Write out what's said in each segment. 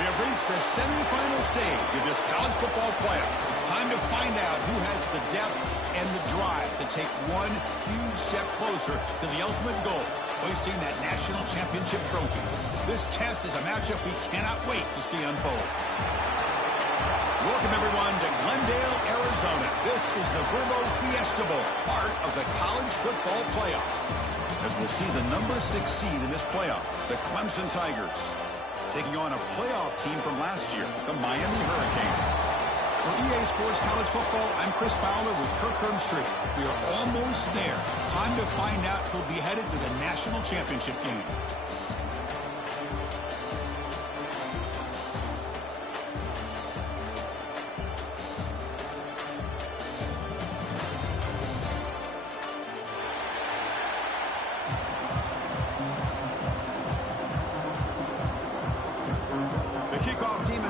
We have reached the semifinal stage of this college football playoff. It's time to find out who has the depth and the drive to take one huge step closer to the ultimate goal, hoisting that national championship trophy. This test is a matchup we cannot wait to see unfold. Welcome, everyone, to Glendale, Arizona. This is the Fiesta Bowl, part of the college football playoff. As we'll see the number 6 seed in this playoff, the Clemson Tigers, taking on a playoff team from last year, the Miami Hurricanes. For EA Sports College Football, I'm Chris Fowler with Kirk Herbstreit. We are almost there. Time to find out who'll be headed to the national championship game.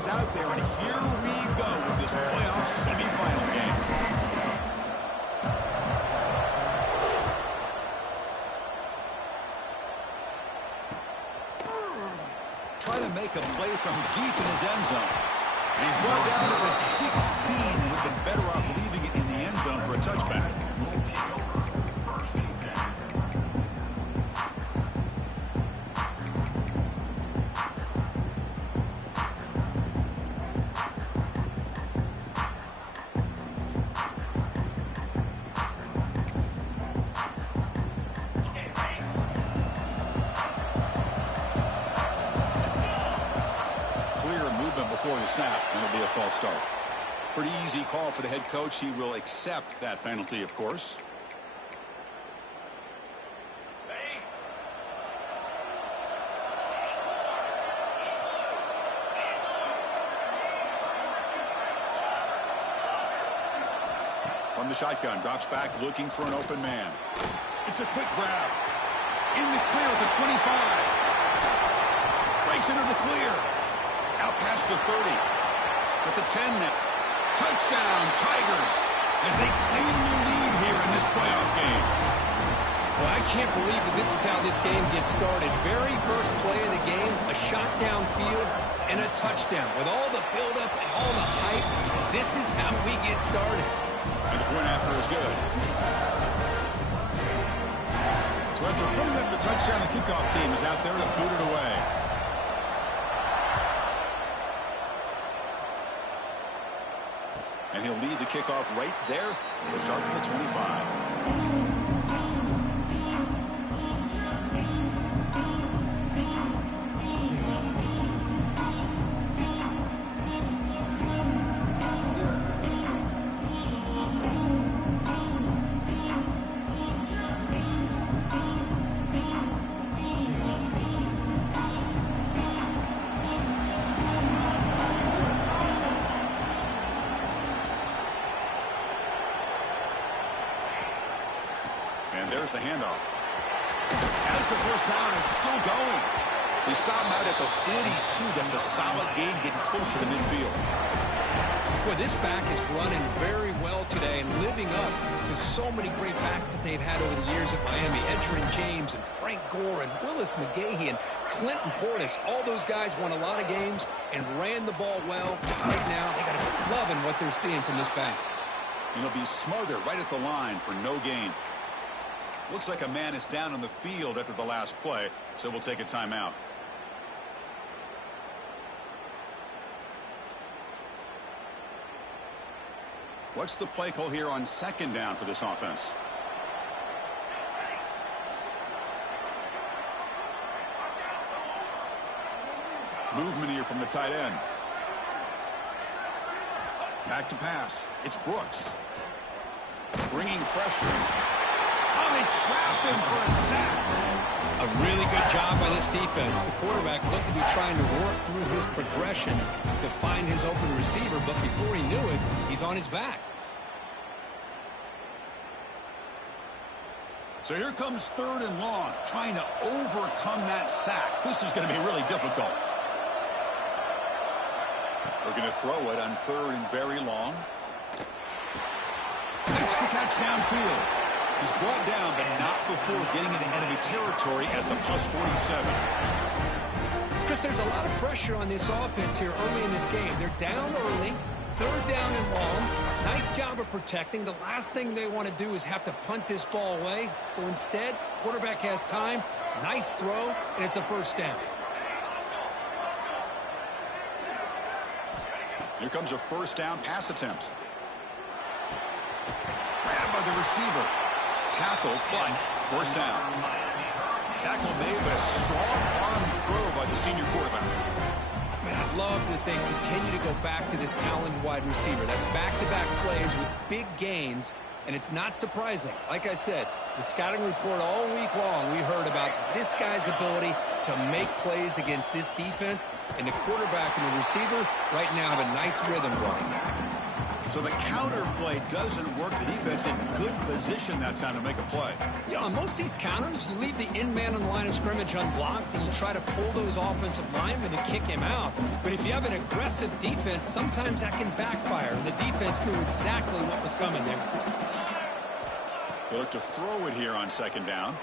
Out there, and here we go with this playoff semifinal game. Try to make a play from deep in his end zone. And he's brought down to the 16, and would have been better off leaving it in the end zone for a touchback. Before the snap, and it'll be a false start. Pretty easy call for the head coach. He will accept that penalty, of course. From the shotgun, drops back, looking for an open man. It's a quick grab. In the clear at the 25. Breaks into the clear. Out past the 30. At the 10 now. Touchdown, Tigers, as they claim the lead here in this playoff game. Well, I can't believe that this is how this game gets started. Very first play of the game, a shot downfield and a touchdown. With all the buildup and all the hype, this is how we get started. And the point after is good. So after putting up the touchdown, the kickoff team is out there to boot it away. And he'll lead the kickoff right there. He'll start from the 25. And there's the handoff. As the first down is still going. They stop him out at the 42. That's a solid gain, getting closer to midfield. Boy, this back is running very well today and living up to so many great backs that they've had over the years at Miami. Edgerrin James and Frank Gore and Willis McGahee and Clinton Portis. All those guys won a lot of games and ran the ball well. Right now, they got to be loving what they're seeing from this back. And he'll be smothered right at the line for no gain. Looks like a man is down on the field after the last play, so we'll take a timeout. What's the play call here on second down for this offense? Movement here from the tight end. Back to pass. It's Brooks. Bringing pressure. Oh, they trap him for a sack. A really good job by this defense. The quarterback looked to be trying to work through his progressions to find his open receiver, but before he knew it, he's on his back. So here comes third and long, trying to overcome that sack. This is going to be really difficult. We're going to throw it on third and very long. Makes the catch downfield. He's brought down, but not before getting into enemy territory at the +47. Because there's a lot of pressure on this offense here early in this game. They're down early, third down and long. Nice job of protecting. The last thing they want to do is have to punt this ball away. So instead, quarterback has time, nice throw, and it's a first down. Here comes a first down pass attempt. Grabbed by the receiver. Tackle, but first down. Tackle made, but a strong arm throw by the senior quarterback. Man, I love that they continue to go back to this talented wide receiver. That's back-to-back plays with big gains, and it's not surprising. Like I said, the scouting report all week long, we heard about this guy's ability to make plays against this defense, and the quarterback and the receiver right now have a nice rhythm going. So the counter play doesn't work. The defense in good position that time to make a play. You know, on most of these counters, you leave the in-man on the line of scrimmage unblocked, and you try to pull those offensive linemen and kick him out. But if you have an aggressive defense, sometimes that can backfire, and the defense knew exactly what was coming there. They look to throw it here on second down.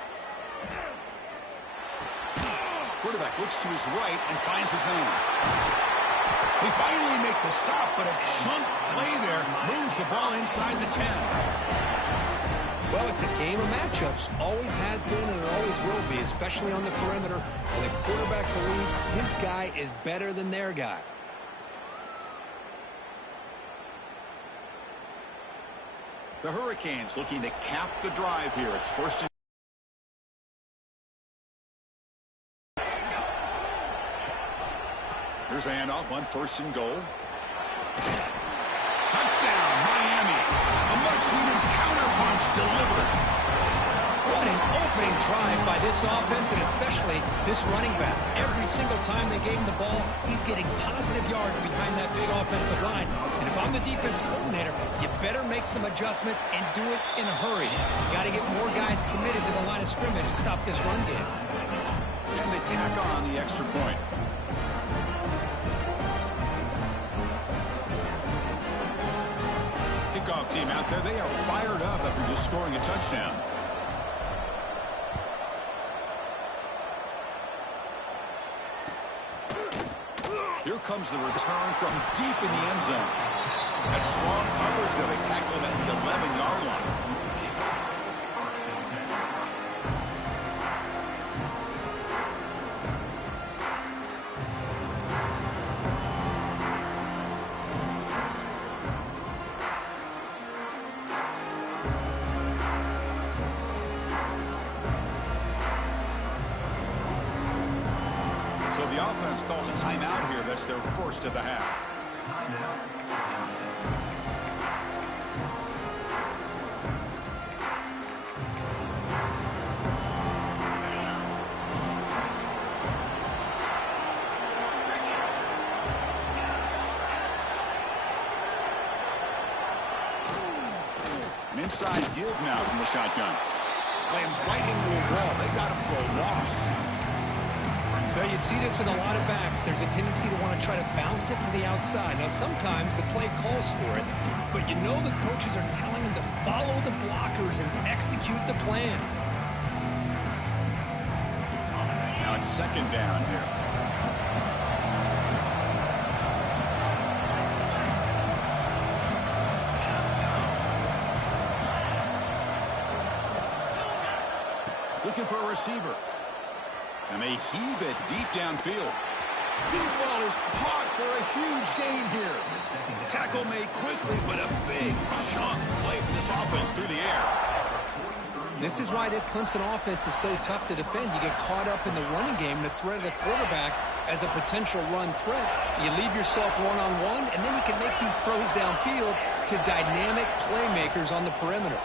Quarterback looks to his right and finds his man. They finally make the stop, but a chunk play there moves the ball inside the 10. Well, it's a game of matchups. Always has been and it always will be, especially on the perimeter. And the quarterback believes his guy is better than their guy. The Hurricanes looking to cap the drive here. It's first and here's the handoff on first and goal. Touchdown, Miami. A much-needed counter-punch delivered. What an opening drive by this offense, and especially this running back. Every single time they gave him the ball, he's getting positive yards behind that big offensive line. And if I'm the defensive coordinator, you better make some adjustments and do it in a hurry. You got to get more guys committed to the line of scrimmage to stop this run game. And they tack on the extra point. Kickoff team out there. They are fired up after just scoring a touchdown. Here comes the return from deep in the end zone. That strong coverage that they tackle him at the 11-yard line. So the offense calls a timeout here. That's their first of the half. An inside give now from the shotgun. Slams right into a wall. They got him for a loss. Well, you see this with a lot of backs. There's a tendency to want to try to bounce it to the outside. Now, sometimes the play calls for it, but you know the coaches are telling them to follow the blockers and execute the plan. Now it's second down here. Looking for a receiver. And they heave it deep downfield. Deep ball is caught for a huge gain here. Tackle made quickly, but a big chunk play for this offense through the air. This is why this Clemson offense is so tough to defend. You get caught up in the running game, the threat of the quarterback as a potential run threat. You leave yourself one-on-one, and then you can make these throws downfield to dynamic playmakers on the perimeter.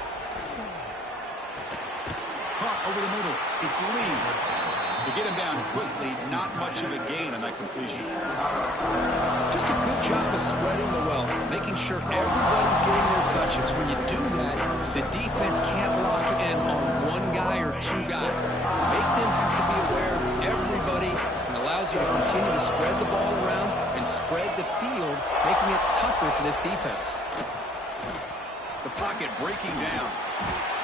Caught over the middle. It's Lee. To get him down quickly, not much of a gain on that completion. Just a good job of spreading the wealth, making sure everybody's getting their touches. When you do that, the defense can't lock in on one guy or two guys. Make them have to be aware of everybody and allows you to continue to spread the ball around and spread the field, making it tougher for this defense. The pocket breaking down.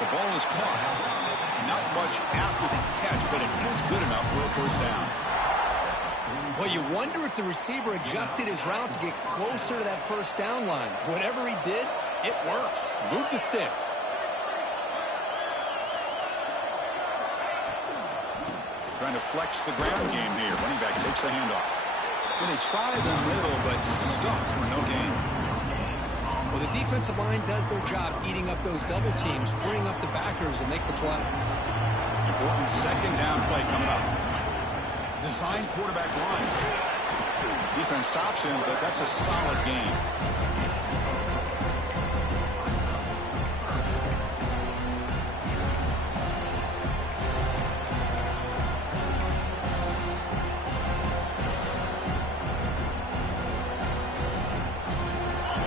The ball is caught. Not much after the catch, but it is good enough for a first down. Well, you wonder if the receiver adjusted his route to get closer to that first down line. Whatever he did, it works. Move the sticks. Trying to flex the ground game here. Running back takes the handoff. Well, they try the middle, but stuck for no gain. Well, the defensive line does their job eating up those double teams, freeing up the backers to make the play. Important second down play coming up. Design quarterback run. Defense stops him, but that's a solid gain.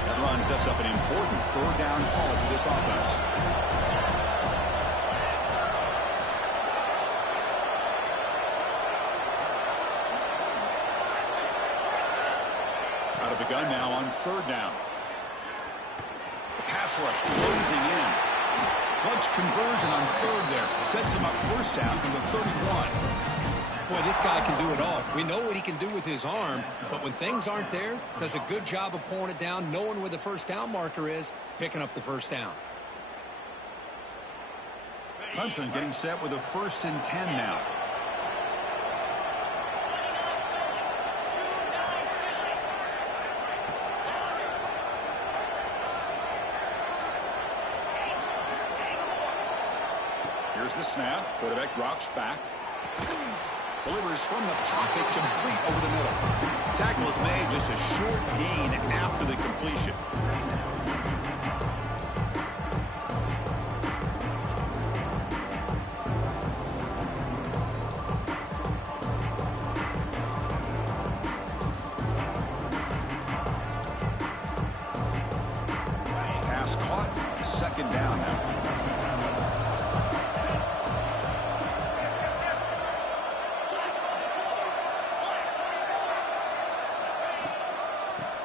That run sets up an important third down call for this offense. Out of the gun now on third down. The pass rush closing in. Clutch conversion on third there. Sets him up first down from the 31. Boy, this guy can do it all. We know what he can do with his arm, but when things aren't there, does a good job of pulling it down, knowing where the first down marker is, picking up the first down. Clemson getting set with a 1st and 10 now. Here's the snap. Quarterback drops back. Delivers from the pocket, complete over the middle. Tackle is made, just a short gain after the completion. Pass caught, second down now.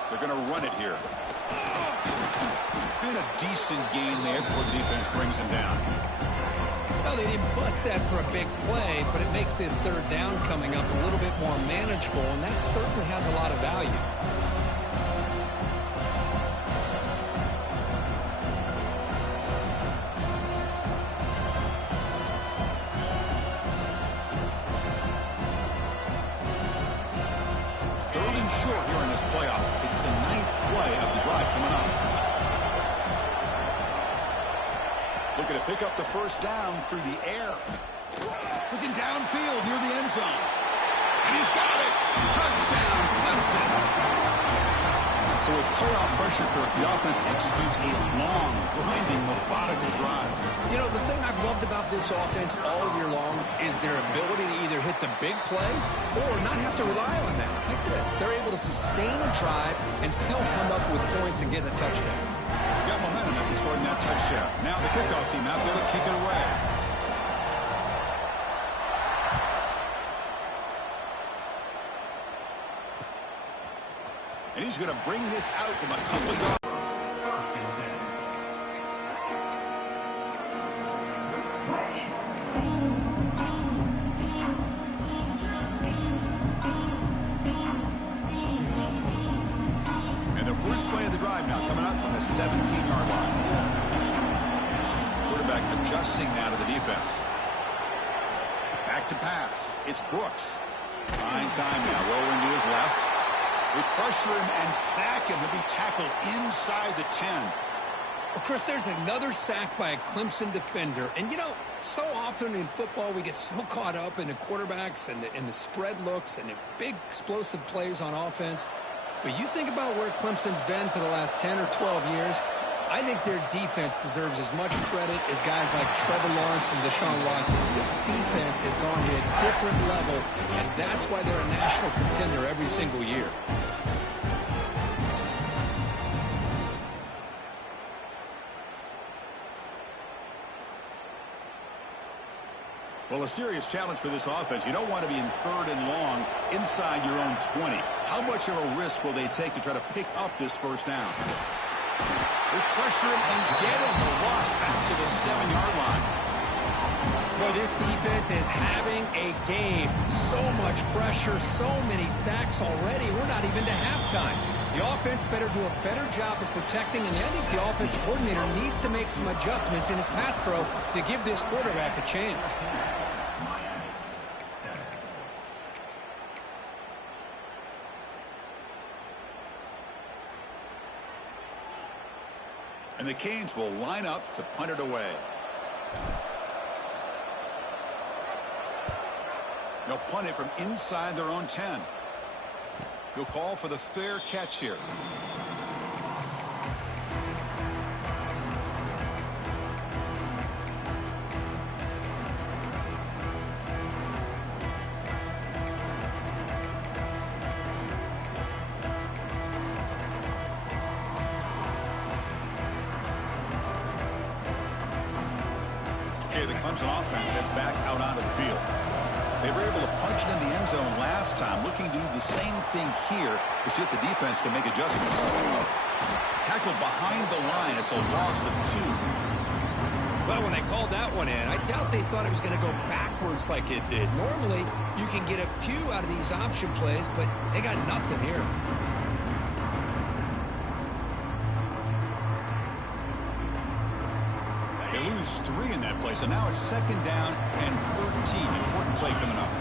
They're going to run it here. And a decent gain there before the defense brings him down. Well, they didn't bust that for a big play, but it makes this third down coming up a little bit more manageable, and that certainly has a lot of value. Short here in this playoff. It's the 9th play of the drive coming up. Looking to pick up the first down through the air. Looking downfield near the end zone. And he's got it. Touchdown, Clemson. So with playoff pressure, the offense executes a long, grinding, methodical drive. You know, the thing I've loved about this offense all year long is their ability to either hit the big play or not have to rely on that. Like this, they're able to sustain a drive and still come up with points and get a touchdown. Got momentum after scoring that touchdown. Now the kickoff team out there to kick it away. And he's going to bring this out from a couple of yards. And the first play of the drive now coming up from the 17-yard line. Quarterback adjusting now to the defense. Back to pass. It's Brooks. Fine time now. Rolling to his left. They pressure him and sack him. He'll be tackled inside the 10. Well, Chris, there's another sack by a Clemson defender. And, you know, so often in football we get so caught up in the quarterbacks and the spread looks and the big explosive plays on offense. But you think about where Clemson's been for the last 10 or 12 years, I think their defense deserves as much credit as guys like Trevor Lawrence and Deshaun Watson. This defense has gone to a different level, and that's why they're a national contender every single year. Well, a serious challenge for this offense. You don't want to be in third and long inside your own 20. How much of a risk will they take to try to pick up this first down? They pressure him and get him. The loss back to the 7-yard line. Boy, this defense is having a game. So much pressure, so many sacks already. We're not even to halftime. The offense better do a better job of protecting, and I think the offensive coordinator needs to make some adjustments in his pass pro to give this quarterback a chance. And the Canes will line up to punt it away. They'll punt it from inside their own 10. He'll call for the fair catch here. Okay, the Clemson offense heads back out onto the field. They were able to punch it in the end zone last time, looking to do the same thing here to see if the defense can make adjustments. Tackled behind the line. It's a loss of 2. Well, when they called that one in, I doubt they thought it was going to go backwards like it did. Normally, you can get a few out of these option plays, but they got nothing here. They lose 3 in that play, so now it's 2nd down and 13. Important play coming up.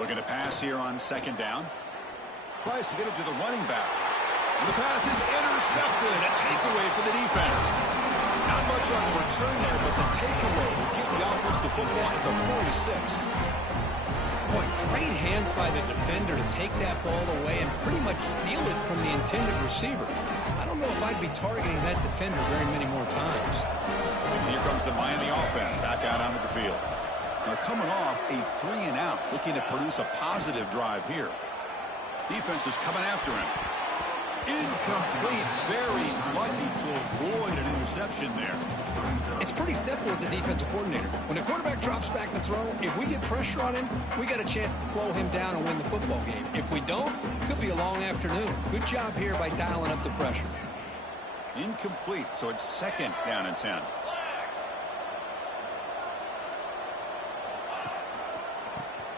Looking to pass here on 2nd down. Tries to get it to the running back. And the pass is intercepted. A takeaway for the defense. Not much on the return there, but the takeaway will give the offense the football at the 46. Boy, great hands by the defender to take that ball away and pretty much steal it from the intended receiver. I don't know if I'd be targeting that defender very many more times. And here comes the Miami offense back out onto the field. They're coming off a 3-and-out, looking to produce a positive drive here. Defense is coming after him. Incomplete. Very lucky to avoid an interception there. It's pretty simple as a defensive coordinator. When the quarterback drops back to throw, if we get pressure on him, we got a chance to slow him down and win the football game. If we don't, it could be a long afternoon. Good job here by dialing up the pressure. Incomplete, so it's 2nd down and 10.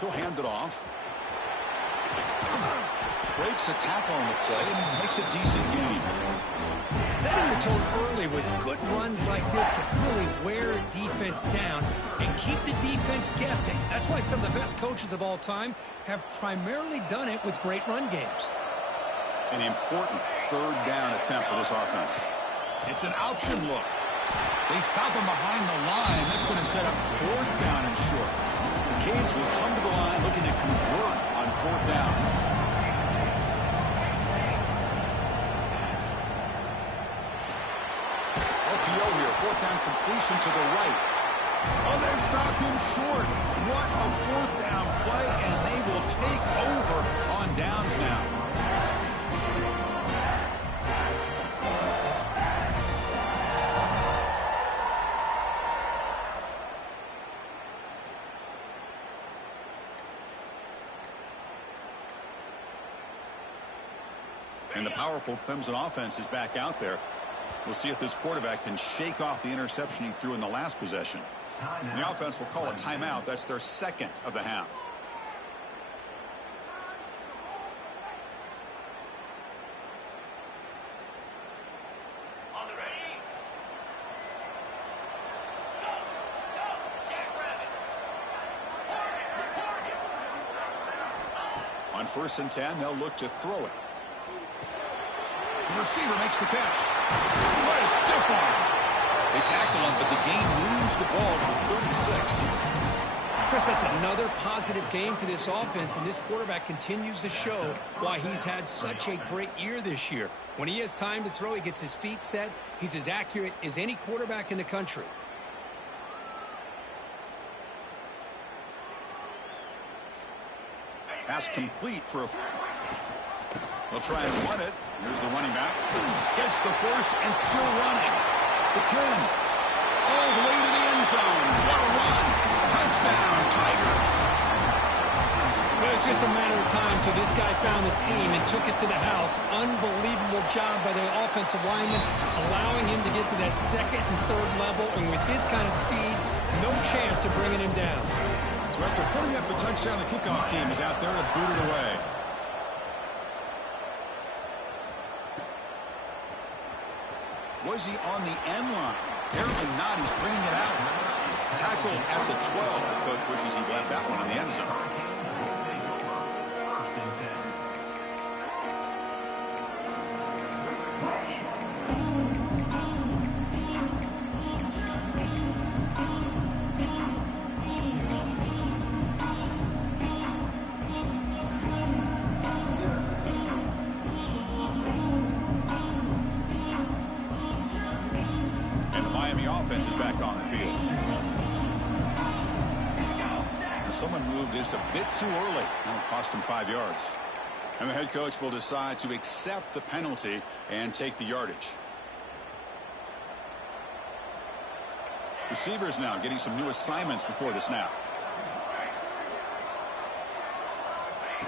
He'll hand it off. Breaks a tackle on the play and makes a decent gain. Setting the tone early with good runs like this can really wear a defense down and keep the defense guessing. That's why some of the best coaches of all time have primarily done it with great run games. An important 3rd down attempt for this offense. It's an option look. They stop him behind the line. That's going to set up 4th down and short. The Canes will come to the line looking to convert on 4th down. LPO here, 4th down completion to the right. Oh, they've stopped him short. What a 4th down play, and they will take over on downs now. And the powerful Clemson offense is back out there. We'll see if this quarterback can shake off the interception he threw in the last possession. And the offense will call a timeout. That's their 2nd of the half. On 1st and 10, they'll look to throw it. The receiver makes the catch. What a stiff arm. They tackle him, but the game moves the ball to the 36. Chris, that's another positive game for this offense, and this quarterback continues to show why he's had such a great year this year. When he has time to throw, he gets his feet set. He's as accurate as any quarterback in the country. Pass complete for a... They'll try and run it. Here's the running back. Gets the first and still running. The 10. All the way to the end zone. What a run. Touchdown, Tigers. Well, it was just a matter of time till this guy found the seam and took it to the house. Unbelievable job by the offensive lineman, allowing him to get to that second and third level, and with his kind of speed, no chance of bringing him down. So after putting up a touchdown, the kickoff team is out there to boot it away. Was he on the end line? Apparently not. He's bringing it out. Tackled at the 12. The coach wishes he'd left that one in the end zone. Offense is back on the field. Someone moved this a bit too early. That'll cost him 5 yards. And the head coach will decide to accept the penalty and take the yardage. Receivers now getting some new assignments before the snap.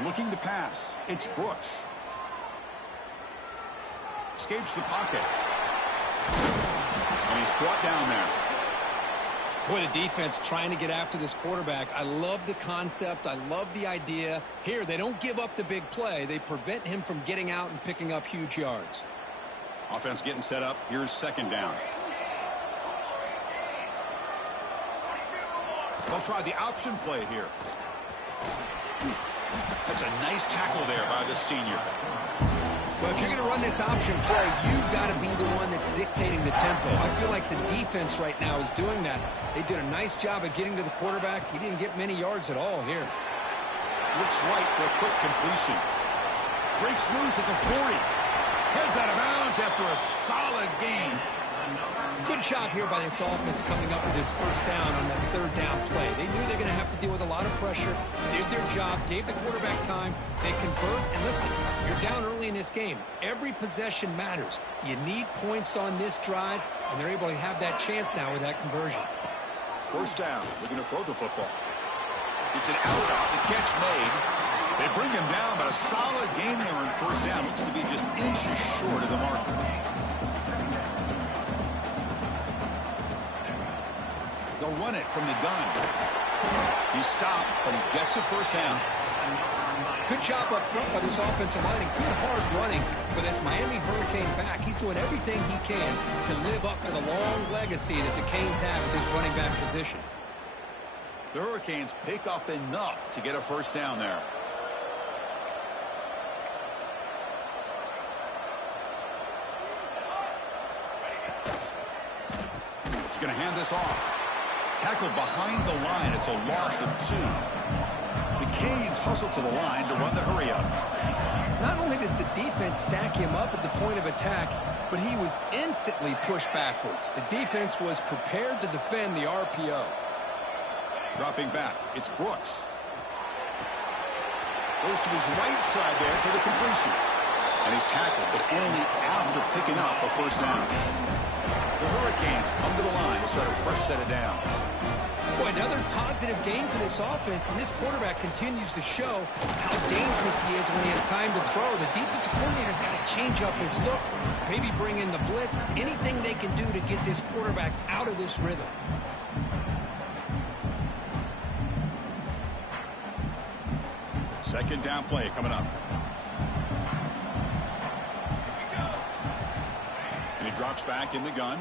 Looking to pass. It's Brooks. Escapes the pocket. And he's brought down there. Boy, the defense trying to get after this quarterback. I love the concept. I love the idea. Here, they don't give up the big play. They prevent him from getting out and picking up huge yards. Offense getting set up. Here's second down. They'll try the option play here. That's a nice tackle there by the senior. Well, if you're going to run this option play, you've got to be the one that's dictating the tempo. I feel like the defense right now is doing that. They did a nice job of getting to the quarterback. He didn't get many yards at all here. Looks right for a quick completion. Breaks loose at the 40. Heads out of bounds after a solid gain. Good job here by this offense coming up with this first down on that third down play. They knew they're going to have to deal with a lot of pressure, did their job, gave the quarterback time, they convert, and listen, you're down early in this game. Every possession matters. You need points on this drive, and they're able to have that chance now with that conversion. First down, looking to throw the football. It's an out route, the catch made. They bring him down, but a solid gain there on first down. Looks to be just inches short of the mark. They'll run it from the gun. He's stopped, but he gets a first down. Good job up front by this offensive line and good hard running for this Miami Hurricane back. He's doing everything he can to live up to the long legacy that the Canes have at this running back position. The Hurricanes pick up enough to get a first down there. He's going to hand this off. Tackled behind the line. It's a loss of 2. The Canes hustle to the line to run the hurry up. Not only does the defense stack him up at the point of attack, but he was instantly pushed backwards. The defense was prepared to defend the RPO. Dropping back, it's Brooks. Goes to his right side there for the completion. And he's tackled, but only after picking up a first down. The Hurricanes come to the line to start a fresh set of downs. Boy, another positive game for this offense, and this quarterback continues to show how dangerous he is when he has time to throw. The defensive coordinator's got to change up his looks, maybe bring in the blitz, anything they can do to get this quarterback out of this rhythm. Second down play coming up. And he drops back in the gun.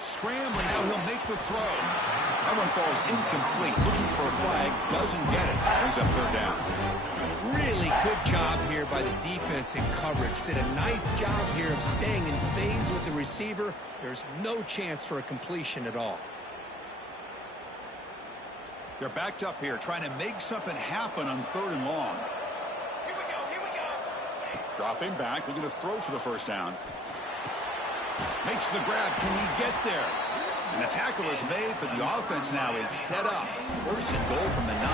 Scrambling, now he'll make the throw. That one falls incomplete. Looking for a flag, doesn't get it. Brings up third down. Really good job here by the defense in coverage. Did a nice job here of staying in phase with the receiver. There's no chance for a completion at all. They're backed up here, trying to make something happen on third and long. Here we go. Dropping back, looking to throw for the first down. Makes the grab. Can he get there? And the tackle is made, but the offense now is set up. First and goal from the 9.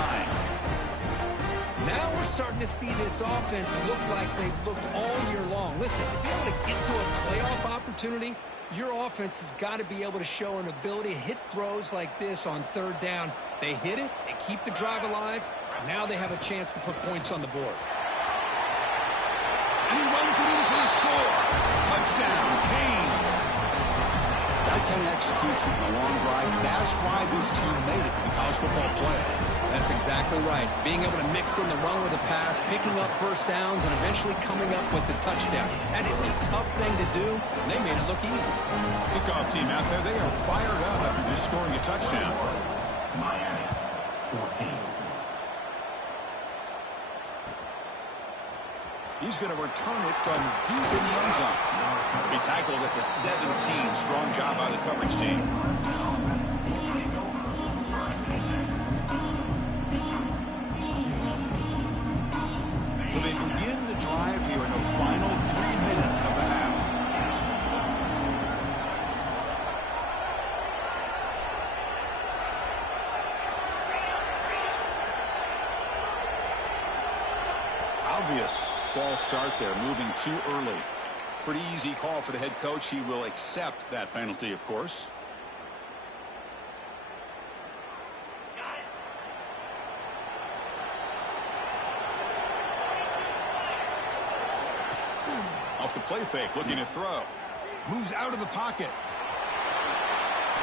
Now we're starting to see this offense look like they've looked all year long. Listen, to be able to get to a playoff opportunity, your offense has got to be able to show an ability to hit throws like this on third down. They hit it, they keep the drive alive, Now they have a chance to put points on the board. And he runs it in for the score. Touchdown, Canes. That kind of execution in a long drive, that's why this team made it to the college football playoff. That's exactly right. Being able to mix in the run with the pass, picking up first downs, and eventually coming up with the touchdown. That is a tough thing to do, and they made it look easy. Kickoff team out there, they are fired up after just scoring a touchdown. Miami, 14. He's going to return it from deep in the end zone. He tackled at the 17. Strong job by the coverage team. So they begin the drive here in the final 3 minutes of the half. Obvious false start there, moving too early. Pretty easy call for the head coach. He will accept that penalty, of course. Off the play fake, looking to throw. Moves out of the pocket.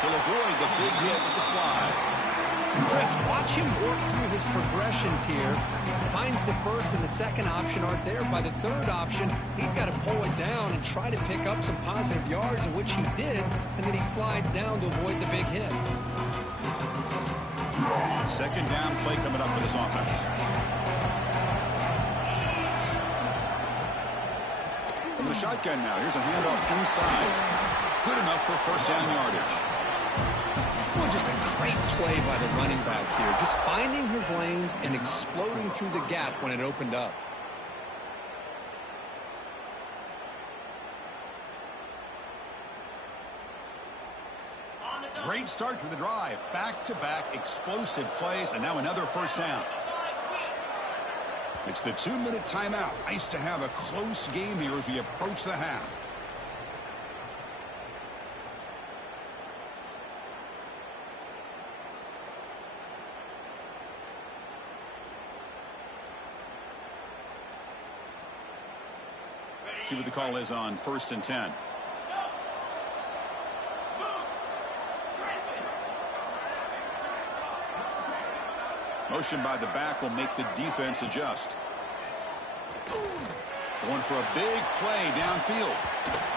He'll avoid the big hit with the slide. Chris, watch him work through his progressions here. Finds the first and the second option aren't there. By the third option, he's got to pull it down and try to pick up some positive yards, of which he did, and then he slides down to avoid the big hit. Second down play coming up for this offense. From the shotgun now, here's a handoff inside. Good enough for first down yardage. Well, just a great play by the running back here. Just finding his lanes and exploding through the gap when it opened up. Great start for the drive. Back-to-back explosive plays, and now another first down. It's the 2-minute timeout. Nice to have a close game here as we approach the half. See what the call is on 1st and 10. Motion by the back will make the defense adjust. Going for a big play downfield.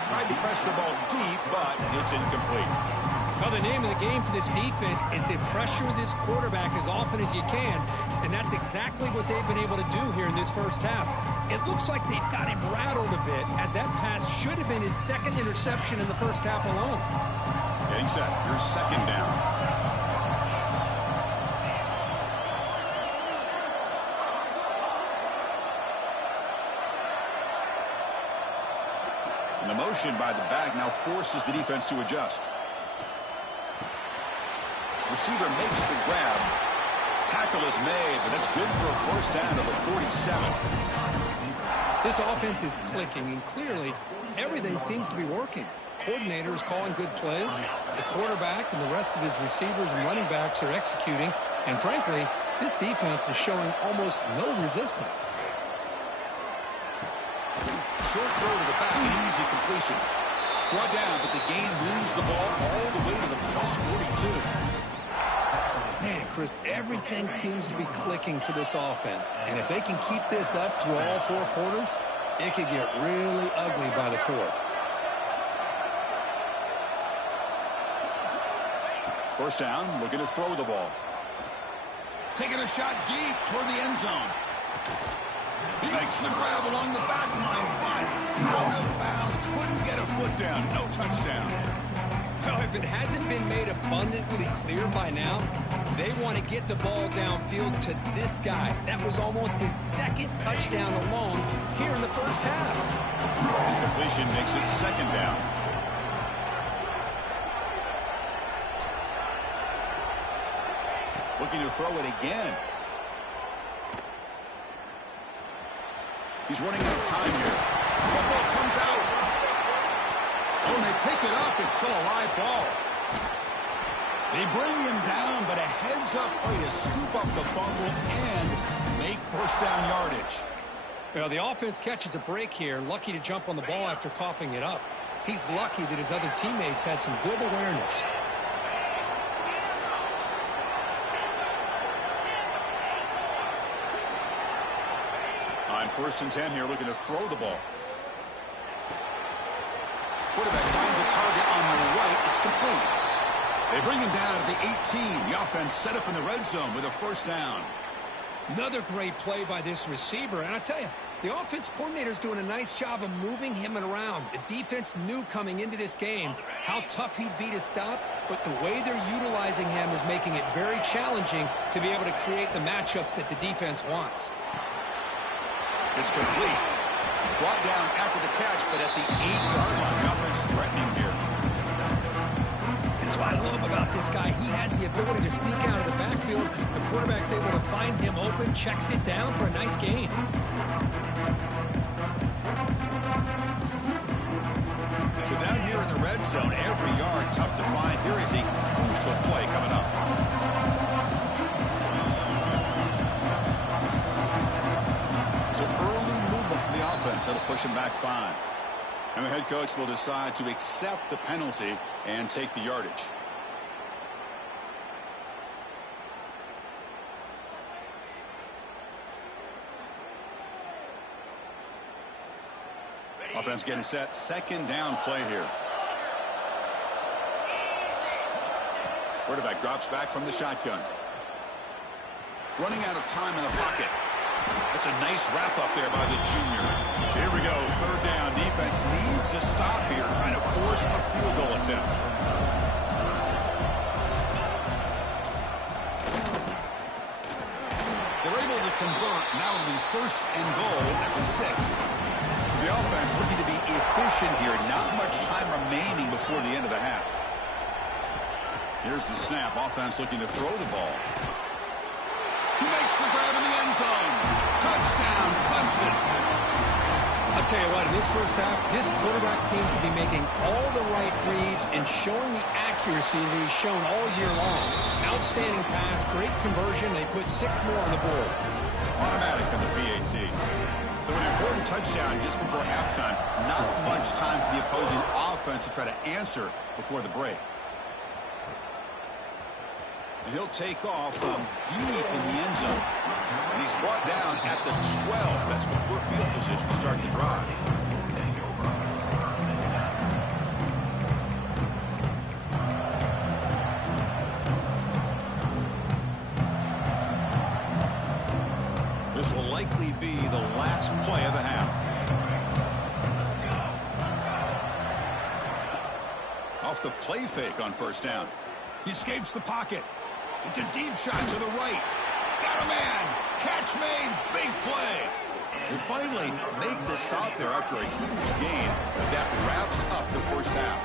Tried to press the ball deep, but it's incomplete. Well, the name of the game for this defense is to pressure this quarterback as often as you can, and that's exactly what they've been able to do here in this first half. It looks like they've got him rattled a bit, as that pass should have been his second interception in the first half alone. Getting set. Here's second down. And the motion by the back now forces the defense to adjust. Receiver makes the grab. Tackle is made, but that's good for a first down to the 47. This offense is clicking, and clearly everything seems to be working. The coordinator is calling good plays. The quarterback and the rest of his receivers and running backs are executing. And frankly, this defense is showing almost no resistance. Short throw to the back, an easy completion. Brought down, but the gain moves the ball all the way to the plus 42. Man, Chris, everything seems to be clicking for this offense. And if they can keep this up through all 4 quarters, it could get really ugly by the 4th. First down, looking to throw the ball. Taking a shot deep toward the end zone. He makes the grab along the back line, but out of bounds. Couldn't get a foot down. No touchdown. Well, if it hasn't been made abundantly clear by now, they want to get the ball downfield to this guy. That was almost his second touchdown alone here in the first half. Incompletion makes it second down. Looking to throw it again. He's running out of time here. Football comes out. Oh, and they pick it up. It's still a live ball. They bring him down, but a heads-up play to scoop up the fumble and make first down yardage. Well, the offense catches a break here, lucky to jump on the ball after coughing it up. He's lucky that his other teammates had some good awareness. On 1st and 10 here, looking to throw the ball. Quarterback finds a target on the right. It's complete. They bring him down at the 18. The offense set up in the red zone with a first down. Another great play by this receiver. And I tell you, the offense coordinator is doing a nice job of moving him around. The defense knew coming into this game how tough he'd be to stop, but the way they're utilizing him is making it very challenging to be able to create the matchups that the defense wants. It's complete. Brought down after the catch, but at the 8-yard line. The offense threatening here. That's what I love about this guy. He has the ability to sneak out of the backfield. The quarterback's able to find him open, checks it down for a nice gain. So down here in the red zone, every yard tough to find. Here is a crucial play coming up. So early movement from the offense. That'll push him back 5. And the head coach will decide to accept the penalty and take the yardage. Offense getting set. 2nd down play here. Quarterback drops back from the shotgun. Running out of time in the pocket. That's a nice wrap up there by the junior. So here we go. 3rd down. Defense needs a stop here, trying to force a field goal attempt. They're able to convert. Now it'll be 1st and goal at the 6. So the offense looking to be efficient here. Not much time remaining before the end of the half. Here's the snap. Offense looking to throw the ball. He makes the grab in the end zone. Touchdown, Clemson. I'll tell you what, in this first half, this quarterback seems to be making all the right reads and showing the accuracy that he's shown all year long. Outstanding pass, great conversion. They put 6 more on the board. Automatic on the PAT. So an important touchdown just before halftime. Not much time for the opposing offense to try to answer before the break. And he'll take off from deep in the end zone. And he's brought down at the 12. That's before field position to start the drive. This will likely be the last play of the half. Off the play fake on 1st down. He escapes the pocket. It's a deep shot to the right. Got a man. Catch made. Big play. They finally make the stop there after a huge gain. But that wraps up the first half.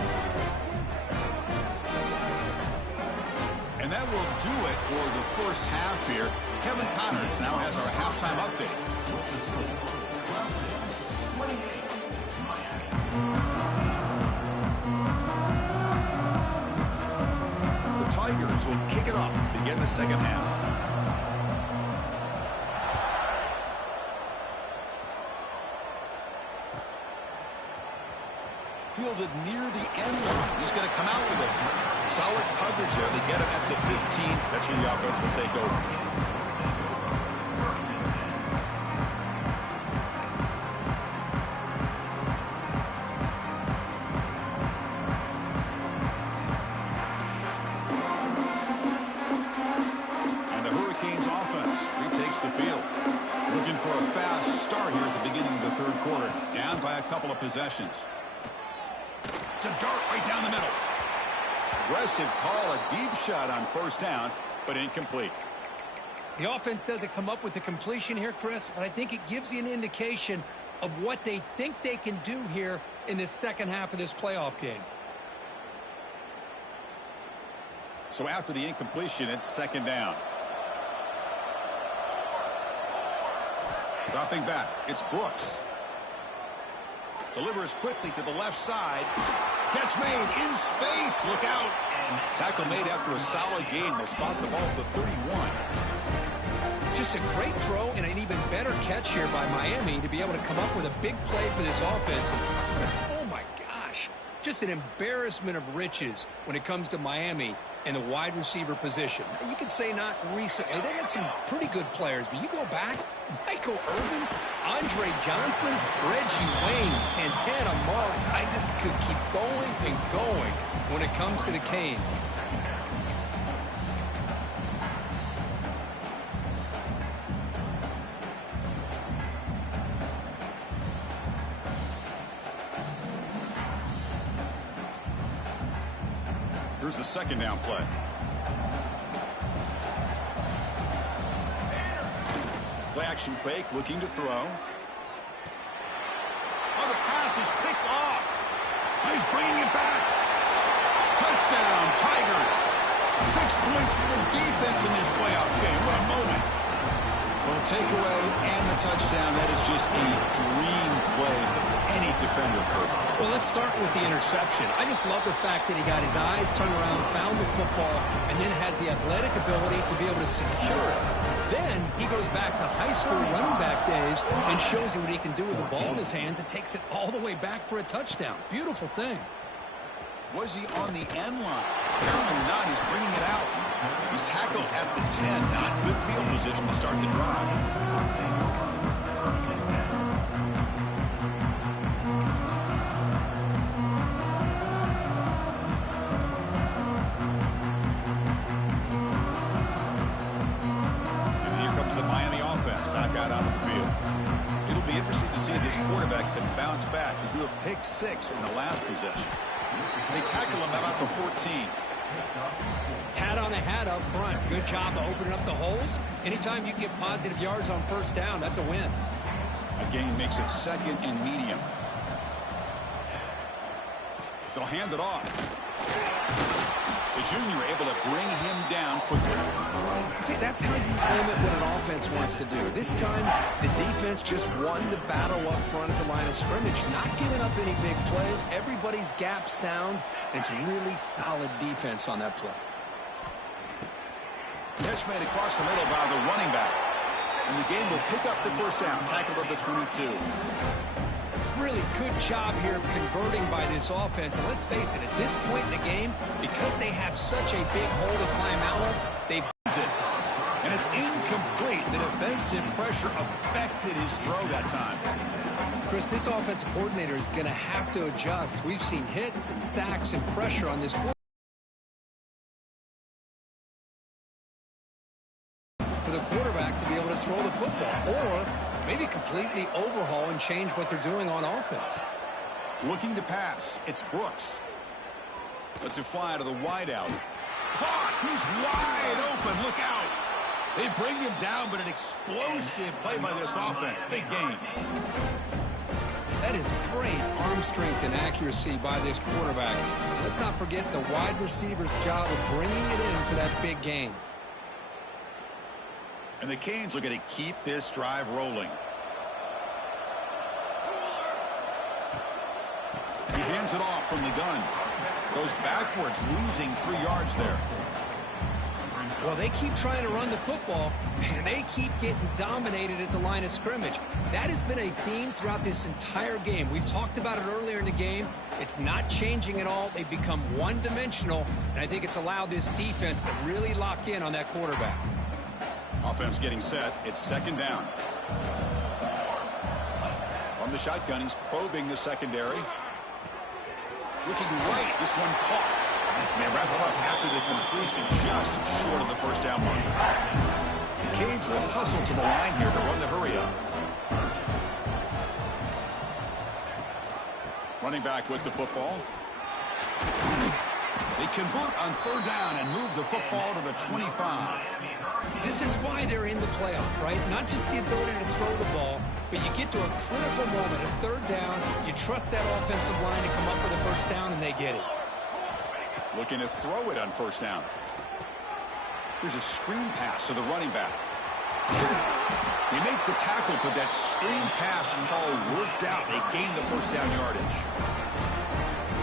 And that will do it for the first half here. Kevin Connors now has our halftime update. Tigers will kick it off to begin the second half. Fielded near the end line. He's going to come out with it. Solid coverage there. They get him at the 15. That's where the offense will take over. Couple of possessions. To dart right down the middle. Aggressive call, a deep shot on 1st down, but incomplete. The offense doesn't come up with the completion here, Chris, but I think it gives you an indication of what they think they can do here in the second half of this playoff game. So after the incompletion, it's 2nd down. Dropping back, it's Brooks. Delivers quickly to the left side. Catch made in space. Look out. Tackle made after a solid gain. They'll spot the ball at the 31. Just a great throw and an even better catch here by Miami to be able to come up with a big play for this offense. Oh, my gosh. Just an embarrassment of riches when it comes to Miami and the wide receiver position. You could say not recently. They had some pretty good players, but you go back, Michael Irvin, Andre Johnson, Reggie Wayne, Santana Moss. I just could keep going and going when it comes to the Canes. Here's the second down play. Play action fake, looking to throw. Oh, the pass is picked off. Oh, he's bringing it back. Touchdown, Tigers. 6 points for the defense in this playoff game. What a moment. Well, the takeaway and the touchdown, that is just a dream play for any defender, Kurt. Well, let's start with the interception. I just love the fact that he got his eyes turned around, found the football, and then has the athletic ability to be able to secure it. Then he goes back to high school running back days and shows you what he can do with the ball in his hands and takes it all the way back for a touchdown. Beautiful thing. Was he on the end line? Apparently not. He's bringing it out. He's tackled at the 10. Not good field position to start the drive. The Miami offense back out onto the field. It'll be interesting to see if this quarterback can bounce back. He threw a pick 6 in the last possession. They tackle him about the 14. Hat on a hat up front. Good job of opening up the holes. Anytime you can get positive yards on first down, that's a win. A gain makes it second and medium. They'll hand it off. The junior able to bring him down quickly. See, that's how you limit what an offense wants to do. This time, the defense just won the battle up front at the line of scrimmage, not giving up any big plays. Everybody's gap sound. It's really solid defense on that play. Catch made across the middle by the running back. And the game will pick up the first down, tackled at the 22. Really good job here of converting by this offense. And let's face it, at this point in the game, because they have such a big hole to climb out of, they've used it. And it's incomplete. The defensive pressure affected his throw that time. Chris, this offensive coordinator is going to have to adjust. We've seen hits and sacks and pressure on this quarterback. For the quarterback to be able to throw the football, or maybe completely overhaul and change what they're doing on offense. Looking to pass. It's Brooks. Lets it fly to the wideout. Caught. He's wide open. Look out. They bring him down, but an explosive play by this offense. Big game. That is great arm strength and accuracy by this quarterback. Let's not forget the wide receiver's job of bringing it in for that big game. And the Canes are going to keep this drive rolling. He hands it off from the gun. Goes backwards, losing 3 yards there. Well, they keep trying to run the football, and they keep getting dominated at the line of scrimmage. That has been a theme throughout this entire game. We've talked about it earlier in the game. It's not changing at all. They've become one-dimensional, and I think it's allowed this defense to really lock in on that quarterback. Offense getting set. It's second down. From the shotgun, he's probing the secondary. Looking right. This one caught. And they wrap it up after the completion, just short of the first down mark. The Canes will hustle to the line here to run the hurry up. Running back with the football. They convert on third down and move the football to the 25. This is why they're in the playoff, right? Not just the ability to throw the ball, but you get to a critical moment, a third down, you trust that offensive line to come up with a first down, and they get it. Looking to throw it on first down. Here's a screen pass to the running back. They make the tackle, but that screen pass call worked out. They gained the first down yardage.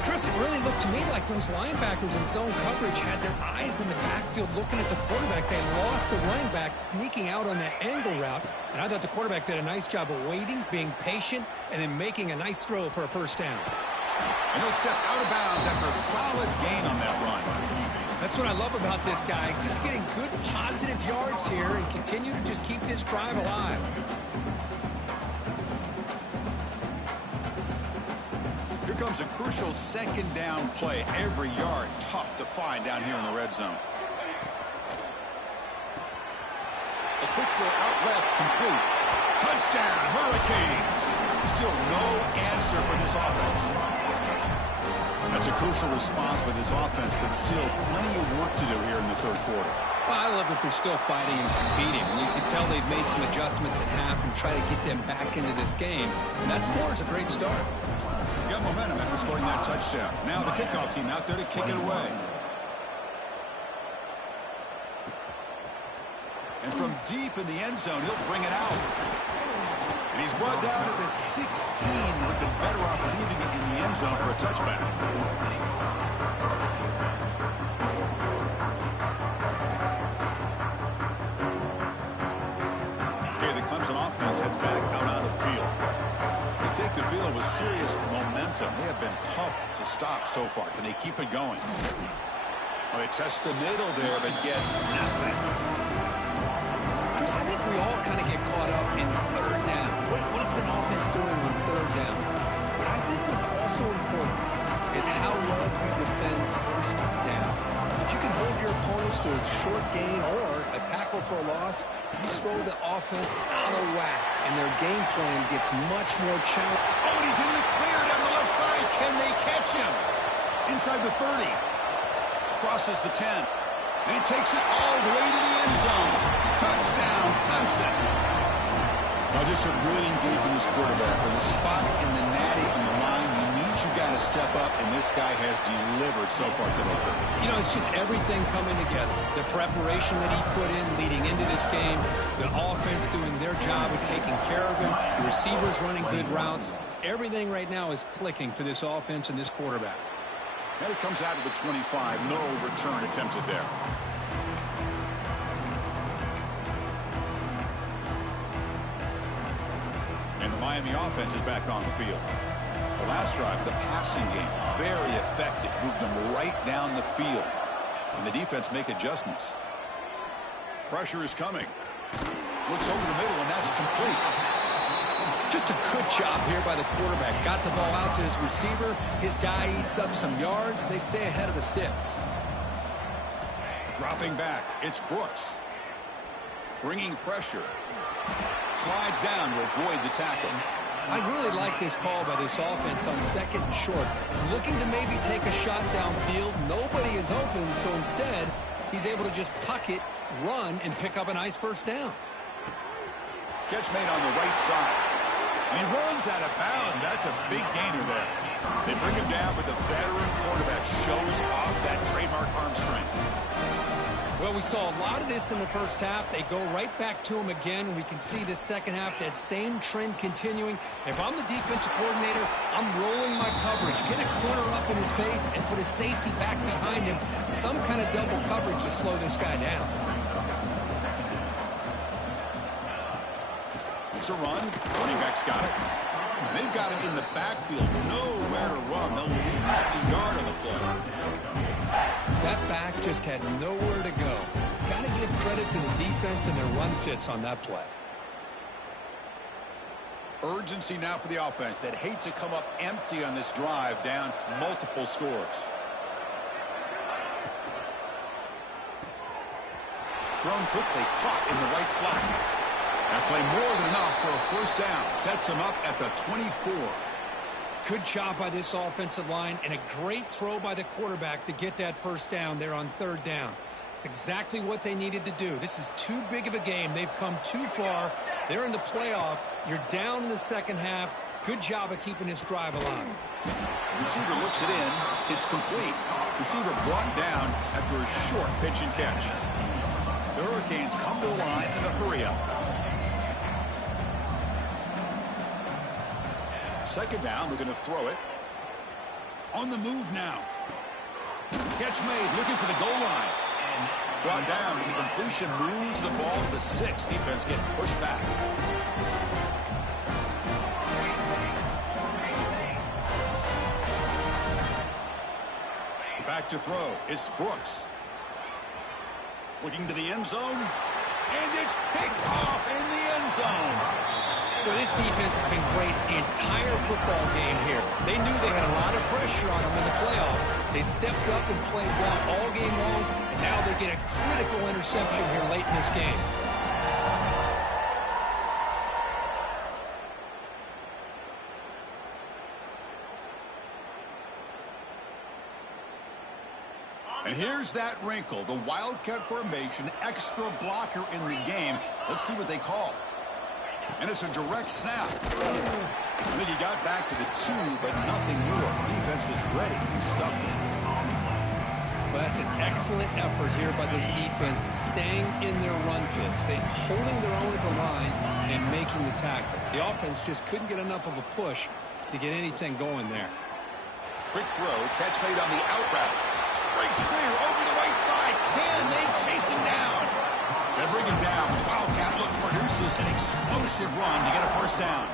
Chris, it really looked to me like those linebackers in zone coverage had their eyes in the backfield looking at the quarterback. They lost the running back sneaking out on that angle route, and I thought the quarterback did a nice job of waiting, being patient, and then making a nice throw for a first down. And he'll step out of bounds after a solid gain on that run. That's what I love about this guy, just getting good positive yards here and continue to just keep this drive alive. Here comes a crucial second down play. Every yard tough to find down here in the red zone. A quick throw out left, complete. Touchdown, Hurricanes. Still no answer for this offense. That's a crucial response by this offense, but still plenty of work to do here in the third quarter. Well, I love that they're still fighting and competing. And you can tell they've made some adjustments at half and try to get them back into this game. And that score is a great start. Got momentum after scoring that touchdown. Now the kickoff team out there to kick it away. And from deep in the end zone, he'll bring it out. And he's brought down at the 16. Would have been better off leaving it in the end zone for a touchback. Okay, the Clemson offense heads back out on the field. They take the field with serious momentum. They have been tough to stop so far. Can they keep it going? Well, they test the middle there, but get nothing. Chris, I think we all kind of get caught up in third down. What is an offense doing on third down? But I think what's also important is how well you defend first down. If you can hold your opponents to a short gain or a tackle for a loss, you throw the offense out of whack, and their game plan gets much more challenging. Oh, and he's in the clear down the left side. Can they catch him? Inside the 30. Crosses the 10. And he takes it all the way to the end zone. Touchdown, Clemson. Now, just a brilliant game for this quarterback. With a spot in the natty on the line, you got to step up, and this guy has delivered so far today. You know, it's just everything coming together. The preparation that he put in leading into this game, the offense doing their job of taking care of him, the receivers running good routes. Everything right now is clicking for this offense and this quarterback. And it comes out of the 25. No return attempted there. And the Miami offense is back on the field. The last drive, the passing game, very effective. Moved them right down the field. And the defense make adjustments. Pressure is coming. Looks over the middle, and that's complete. Just a good job here by the quarterback. Got the ball out to his receiver. His guy eats up some yards. They stay ahead of the sticks. Dropping back, it's Brooks. Bringing pressure. Slides down to avoid the tackle. I really like this call by this offense on second and short. Looking to maybe take a shot downfield. Nobody is open, so instead, he's able to just tuck it, run, and pick up a nice first down. Catch made on the right side. And he runs out of bounds. That's a big gainer there. They bring him down, but the veteran quarterback shows off that trademark arm strength. Well, we saw a lot of this in the first half. They go right back to him again, and we can see the second half, that same trend continuing. If I'm the defensive coordinator, I'm rolling my coverage. Get a corner up in his face and put a safety back behind him. Some kind of double coverage to slow this guy down. It's a run. Running back's got it. And they've got him in the backfield. Nowhere to run. They'll lose a yard on the play. That back just had nowhere to go. Got to give credit to the defense and their run fits on that play. Urgency now for the offense that hates to come up empty on this drive, down multiple scores. Thrown quickly, caught in the right flat. That play more than enough for a first down. Sets him up at the 24. Good job by this offensive line, and a great throw by the quarterback to get that first down there on third down. It's exactly what they needed to do. This is too big of a game. They've come too far. They're in the playoff. You're down in the second half. Good job of keeping this drive alive. Receiver looks it in. It's complete. Receiver brought down after a short pitch and catch. The Hurricanes come to the line in a hurry-up. second down, looking to throw it. On the move now. Catch made, looking for the goal line. Brought down, but the completion moves the ball to the 6. Defense getting pushed back. Back to throw. It's Brooks. Looking to the end zone. And it's picked off in the end zone. Well, this defense has been great the entire football game here. They knew they had a lot of pressure on them in the playoff. They stepped up and played well all game long, and now they get a critical interception here late in this game. And here's that wrinkle, the Wildcat formation, extra blocker in the game. Let's see what they call. And it's a direct snap. I think he got back to the 2, but nothing more. The defense was ready and stuffed him. Well, that's an excellent effort here by this defense, staying in their run fits. They're holding their own at the line and making the tackle. The offense just couldn't get enough of a push to get anything going there. Quick throw, catch made on the out route. Breaks clear over the right side. Can they chase him down? They bring him down, but the Wildcat look produces an explosive run to get a first down.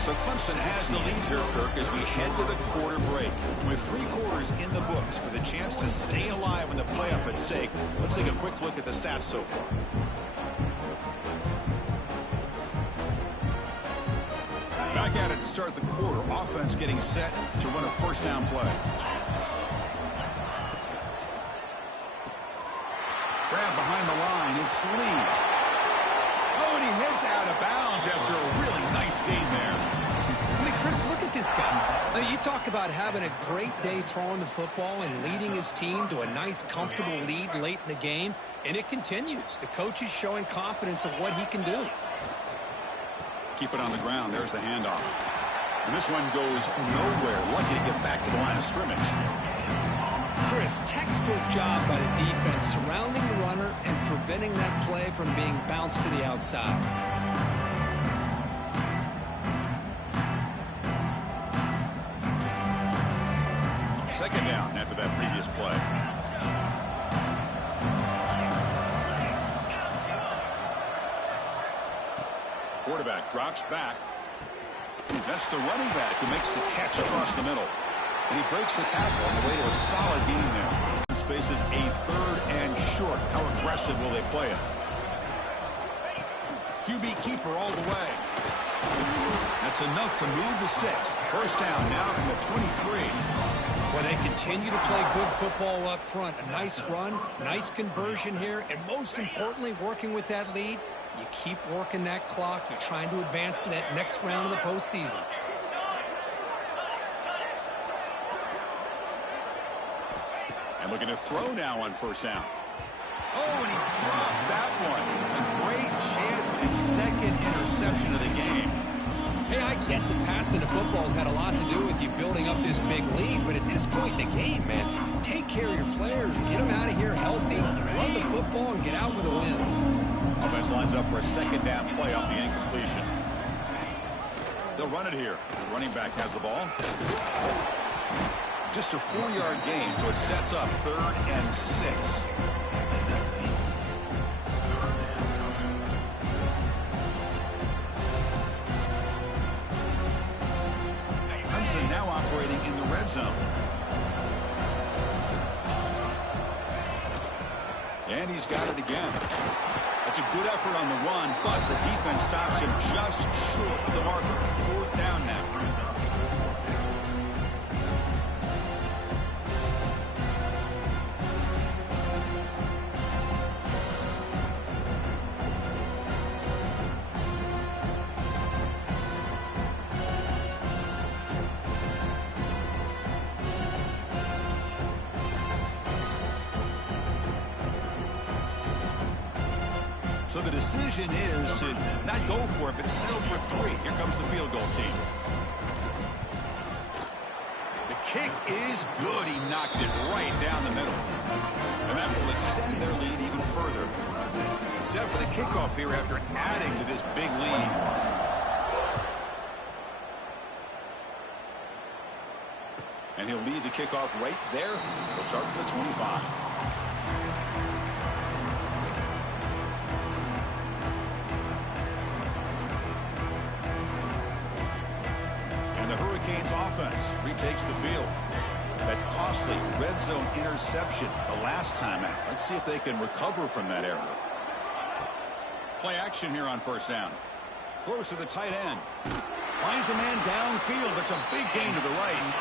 So Clemson has the lead here, Kirk, as we head to the quarter break. With 3 quarters in the books, with a chance to stay alive in the playoff at stake, let's take a quick look at the stats so far. Back at it to start the quarter. Offense getting set to run a first down play. Grab behind the line. It's Lee. Oh, and he heads out of bounds after a really nice game there. I mean, Chris, look at this guy. Now, you talk about having a great day throwing the football and leading his team to a nice, comfortable lead late in the game, and it continues. The coach is showing confidence of what he can do. Keep it on the ground. There's the handoff. And this one goes nowhere. Lucky to get back to the line of scrimmage. Chris, textbook job by the defense surrounding the runner and preventing that play from being bounced to the outside. Second down after that previous play. Quarterback drops back. That's the running back who makes the catch across the middle. And he breaks the tackle on the way to a solid gain there. This faces a 3rd and short. How aggressive will they play it? QB keeper all the way. That's enough to move the sticks. First down now from the 23. Well, they continue to play good football up front. A nice run, nice conversion here, and most importantly, working with that lead. You keep working that clock. You're trying to advance to that next round of the postseason. And looking to throw now on first down. Oh, and he dropped that one. A great chance at his 2nd interception of the game. Hey, I get that passing the football's had a lot to do with you building up this big lead, but at this point in the game, man, take care of your players. Get them out of here healthy, run the football, and get out with a win. Offense lines up for a second down play off the incompletion. They'll run it here. The running back has the ball. Just a 4-yard gain, so it sets up 3rd and 6. Clemson now operating in the red zone. And he's got it again. That's a good effort on the run, but the defense stops him just short of the marker. 4th down now. So the decision is to not go for it, but settle for 3. Here comes the field goal team. The kick is good. He knocked it right down the middle. And that will extend their lead even further. Set for the kickoff here after adding to this big lead. And he'll lead the kickoff right there. We'll start with the 25. And the Hurricanes offense retakes the field. That costly red zone interception the last time out. Let's see if they can recover from that error. Play action here on first down. Throws to the tight end. Finds a man downfield. That's a big gain to the right.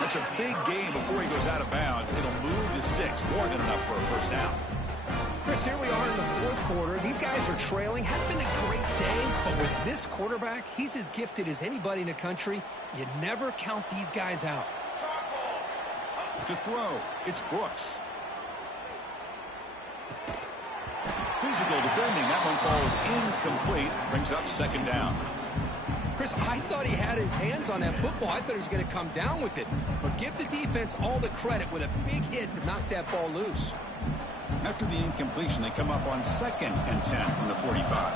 That's a big gain before he goes out of bounds. It'll move the sticks. More than enough for a first down. Chris, here we are in the fourth quarter. These guys are trailing. Hadn't been a great day, but with this quarterback, he's as gifted as anybody in the country. You never count these guys out. To throw, it's Brooks. Physical defending. That one falls incomplete. Brings up second down. Chris, I thought he had his hands on that football. I thought he was going to come down with it. But give the defense all the credit with a big hit to knock that ball loose. After the incompletion, they come up on 2nd and 10 from the 45.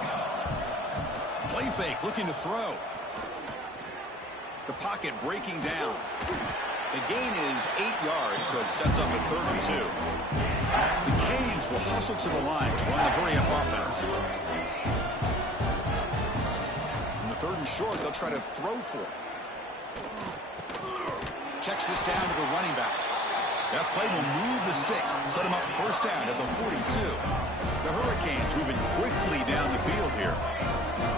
Play fake, looking to throw. The pocket breaking down. The gain is 8 yards, so it sets up a 3rd and 2. The Canes will hustle to the line to run the hurry-up offense. In the 3rd and short, they'll try to throw for it. Checks this down to the running back. That play will move the sticks, set them up first down at the 42. The Hurricanes moving quickly down the field here.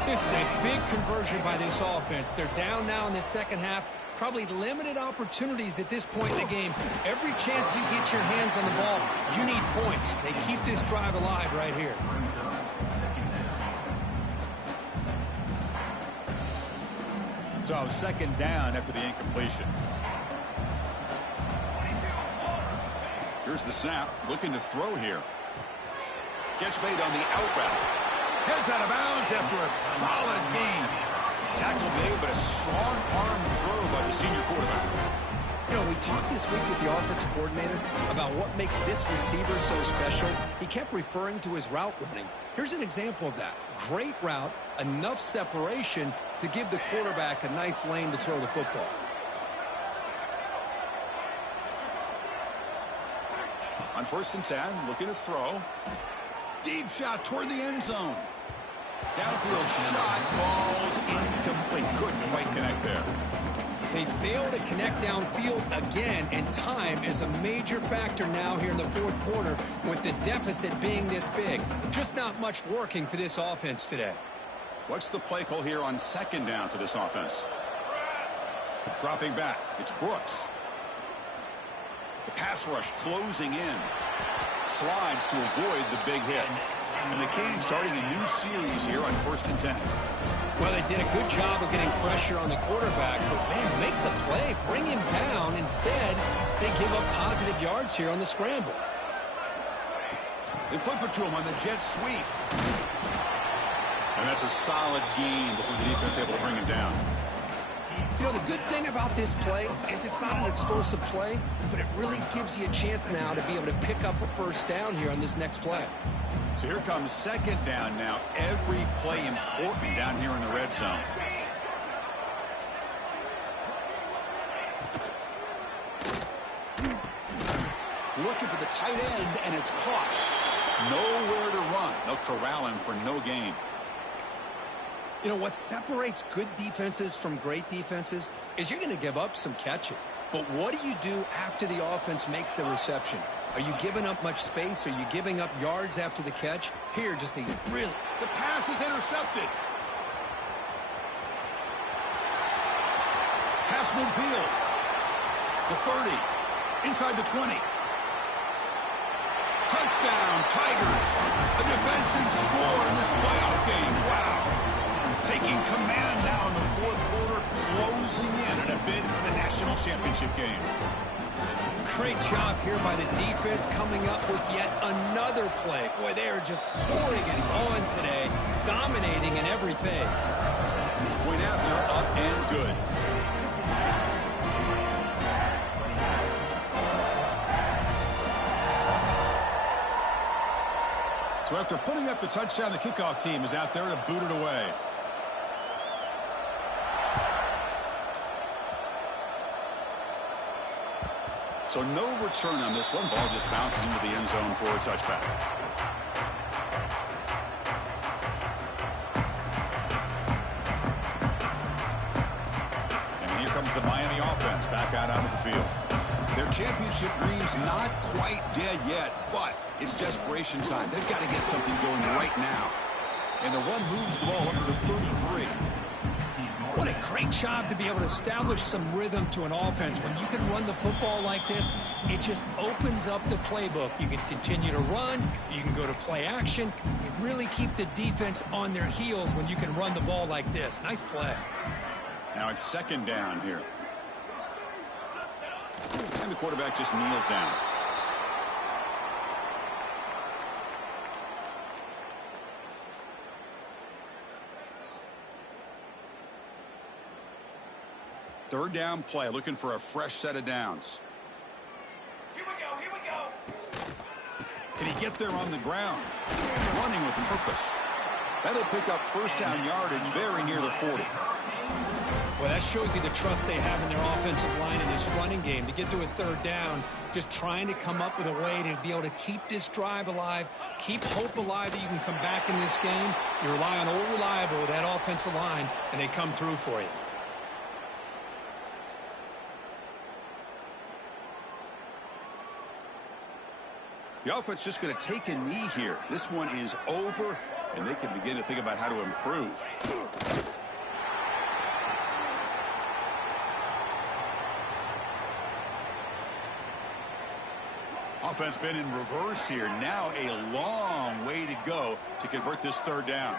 This is a big conversion by this offense. They're down now in the second half. Probably limited opportunities at this point in the game. Every chance you get your hands on the ball, you need points. They keep this drive alive right here. So 2nd down after the incompletion. Here's the snap, looking to throw here. Catch made on the out route. Heads out of bounds after a solid gain. Tackle made, but a strong arm throw by the senior quarterback. You know, we talked this week with the offensive coordinator about what makes this receiver so special. He kept referring to his route running. Here's an example of that. Great route, enough separation to give the quarterback a nice lane to throw the football. On 1st and 10, looking to throw. Deep shot toward the end zone. Downfield shot, falls incomplete. Couldn't quite connect there. They fail to connect downfield again, and time is a major factor now here in the fourth quarter with the deficit being this big. Just not much working for this offense today. What's the play call here on 2nd down for this offense? Dropping back, it's Brooks. The pass rush closing in. Slides to avoid the big hit. And the Canes starting a new series here on 1st and 10. Well, they did a good job of getting pressure on the quarterback, but, man, make the play, bring him down. Instead, they give up positive yards here on the scramble. They flip it to him on the jet sweep. And that's a solid gain before the defense able to bring him down. You know, the good thing about this play is it's not an explosive play, but it really gives you a chance now to be able to pick up a first down here on this next play. So here comes 2nd down now. Every play important down here in the red zone. Looking for the tight end, and it's caught. Nowhere to run. They'll corral him for no gain. You know, what separates good defenses from great defenses is you're going to give up some catches. But what do you do after the offense makes a reception? Are you giving up much space? Are you giving up yards after the catch? Here, just a real... The pass is intercepted. Pass midfield. The 30. Inside the 20. Touchdown, Tigers. A defensive score in this playoff game. Wow. Taking command now in the fourth quarter, closing in a bid for the national championship game. Great job here by the defense coming up with yet another play. Boy, they are just pouring it on today, dominating in every phase. Point after, up and good. So after putting up the touchdown, the kickoff team is out there to boot it away. So no return on this one. Ball just bounces into the end zone for a touchback. And here comes the Miami offense back out onto the field. Their championship dream's not quite dead yet, but it's desperation time. They've got to get something going right now. And the one moves the ball up to the 33. What a great job to be able to establish some rhythm to an offense. When you can run the football like this, it just opens up the playbook. You can continue to run. You can go to play action. You really keep the defense on their heels when you can run the ball like this. Nice play. Now it's second down here. And the quarterback just kneels down. Third down play, looking for a fresh set of downs. Here we go, here we go. Can he get there on the ground? Running with purpose. That'll pick up first down yardage very near the 40. Well, that shows you the trust they have in their offensive line in this running game. To get to a third down, just trying to come up with a way to be able to keep this drive alive, keep hope alive that you can come back in this game. You rely on old reliable with that offensive line, and they come through for you. The offense just going to take a knee here. This one is over, and they can begin to think about how to improve. Offense been in reverse here. Now a long way to go to convert this third down.